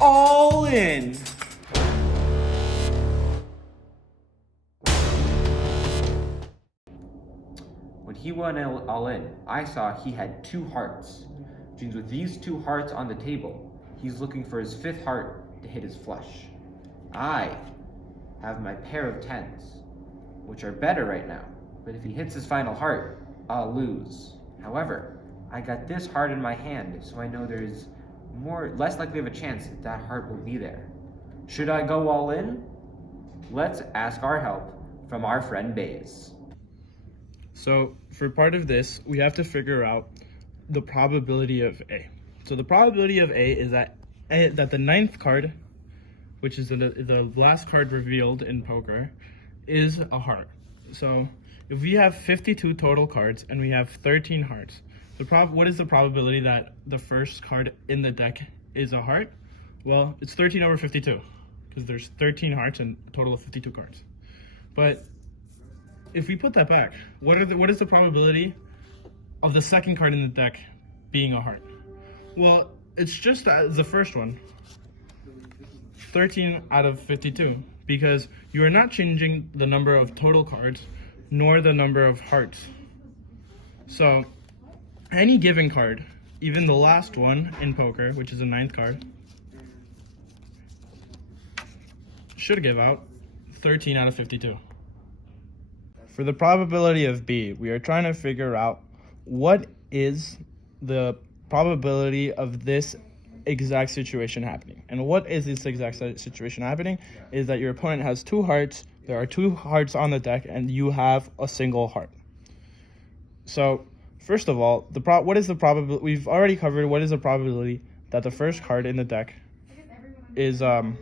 all in. When he went all in, I saw he had 2 hearts, which means with these 2 hearts on the table, he's looking for his 5th heart to hit his flush. I have my pair of 10s, which are better right now, but if he hits his final heart, I'll lose. However, I got this heart in my hand, so I know there's less likely of a chance that that heart will be there. Should I go all in? Let's ask our help from our friend Baze. So for part of this, we have to figure out the probability of A. So the probability of A is that the 9th card, which is the last card revealed in poker, is a heart. So if we have 52 total cards and we have 13 hearts, what is the probability that the first card in the deck is a heart? Well, it's 13 over 52 because there's 13 hearts and a total of 52 cards. But if we put that back, what is the probability of the second card in the deck being a heart? Well, it's just the first one, 13 out of 52, because you are not changing the number of total cards nor the number of hearts. So any given card, even the last one in poker, which is the 9th card, should give out 13 out of 52. For the probability of B, we are trying to figure out what is the probability of this exact situation happening. And what is this exact situation happening is that your opponent has 2 hearts, there are 2 hearts on the deck, and you have a single heart. So, first of all, what is the probability? We've already covered what is the probability that the first card in the deck is a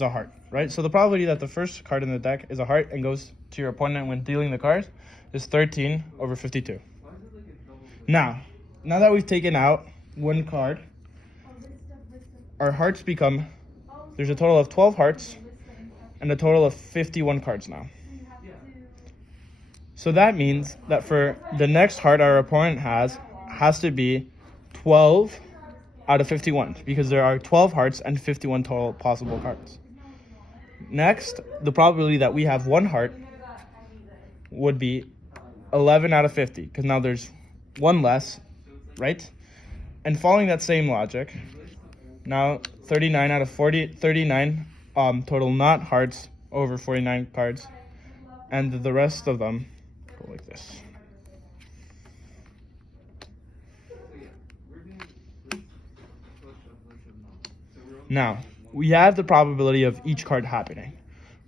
heart, right? So the probability that the first card in the deck is a heart and goes to your opponent when dealing the cards is 13 over 52. Now that we've taken out one card, our hearts become, there's a total of 12 hearts and a total of 51 cards now. So that means that for the next heart our opponent has to be 12 out of 51 because there are 12 hearts and 51 total possible cards. Next, the probability that we have 1 heart would be 11 out of 50 because now there's 1 less, right? And following that same logic, now 39 out of 39 total not hearts over 49 cards, and the rest of them go like this. Now, we have the probability of each card happening.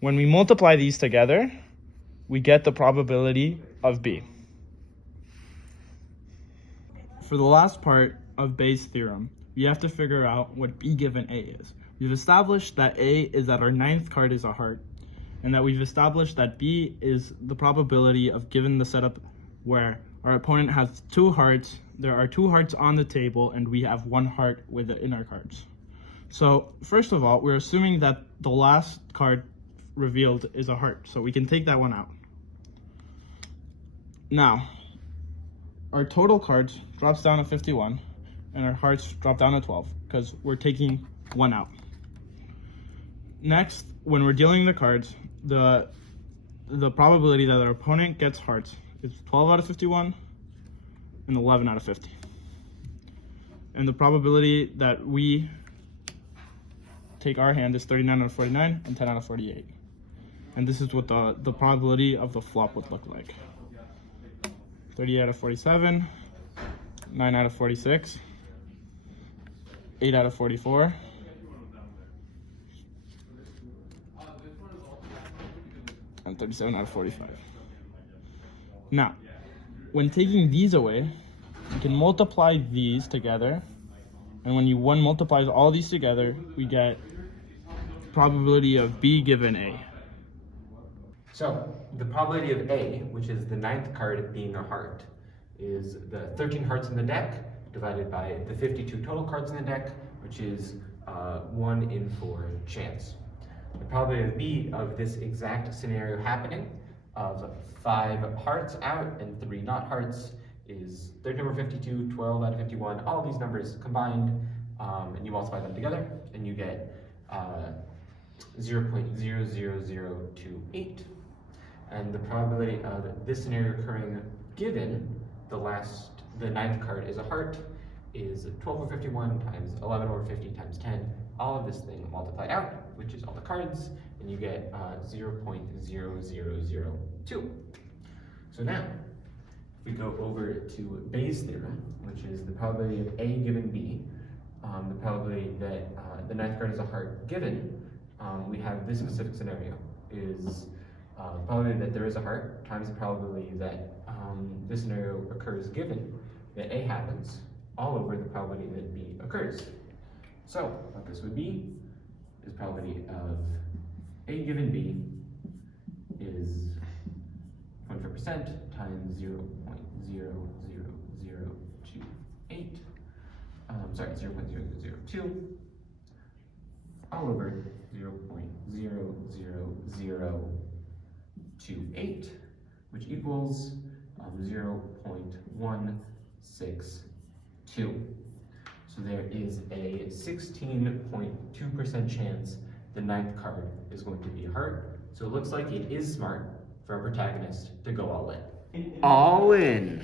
When we multiply these together, we get the probability of B. For the last part of Bayes' theorem, we have to figure out what B given A is. We've established that A is that our 9th card is a heart, and that we've established that B is the probability of given the setup where our opponent has 2 hearts, there are 2 hearts on the table, and we have 1 heart in our cards. So first of all, we're assuming that the last card revealed is a heart, so we can take that one out. Now, our total cards drops down to 51, and our hearts drop down to 12, because we're taking 1 out. Next, when we're dealing the cards, the probability that our opponent gets hearts is 12 out of 51 and 11 out of 50. And the probability that we take our hand is 39 out of 49 and 10 out of 48. And this is what the probability of the flop would look like. 38 out of 47, 9 out of 46, 8 out of 44, and 37 out of 45. Now, when taking these away, you can multiply these together, and when one multiplies all these together, we get probability of B given A. So the probability of A, which is the 9th card being a heart, is the 13 hearts in the deck divided by the 52 total cards in the deck, which is 1 in 4 chance. The probability of B of this exact scenario happening of 5 hearts out and 3 not hearts is 13 over 52, 12 out of 51. All these numbers combined and you multiply them together, and you get 0.00028. And the probability of this scenario occurring given the ninth card is a heart is 12 over 51 times 11 over 50 times 10, all of this thing multiplied out, which is all the cards, and you get 0.0002. So now, if we go over to Bayes' theorem, which is the probability of A given B, the probability that the ninth card is a heart given, we have this specific scenario is probability that there is a heart times the probability that this scenario occurs given that A happens, all over the probability that B occurs. So what this would be is probability of A given B is 25% times 0.00028, 0.0002, all over 0.00028, which equals 0.162. So there is a 16.2% chance the ninth card is going to be a heart. So it looks like it is smart for our protagonist to go all in. All in.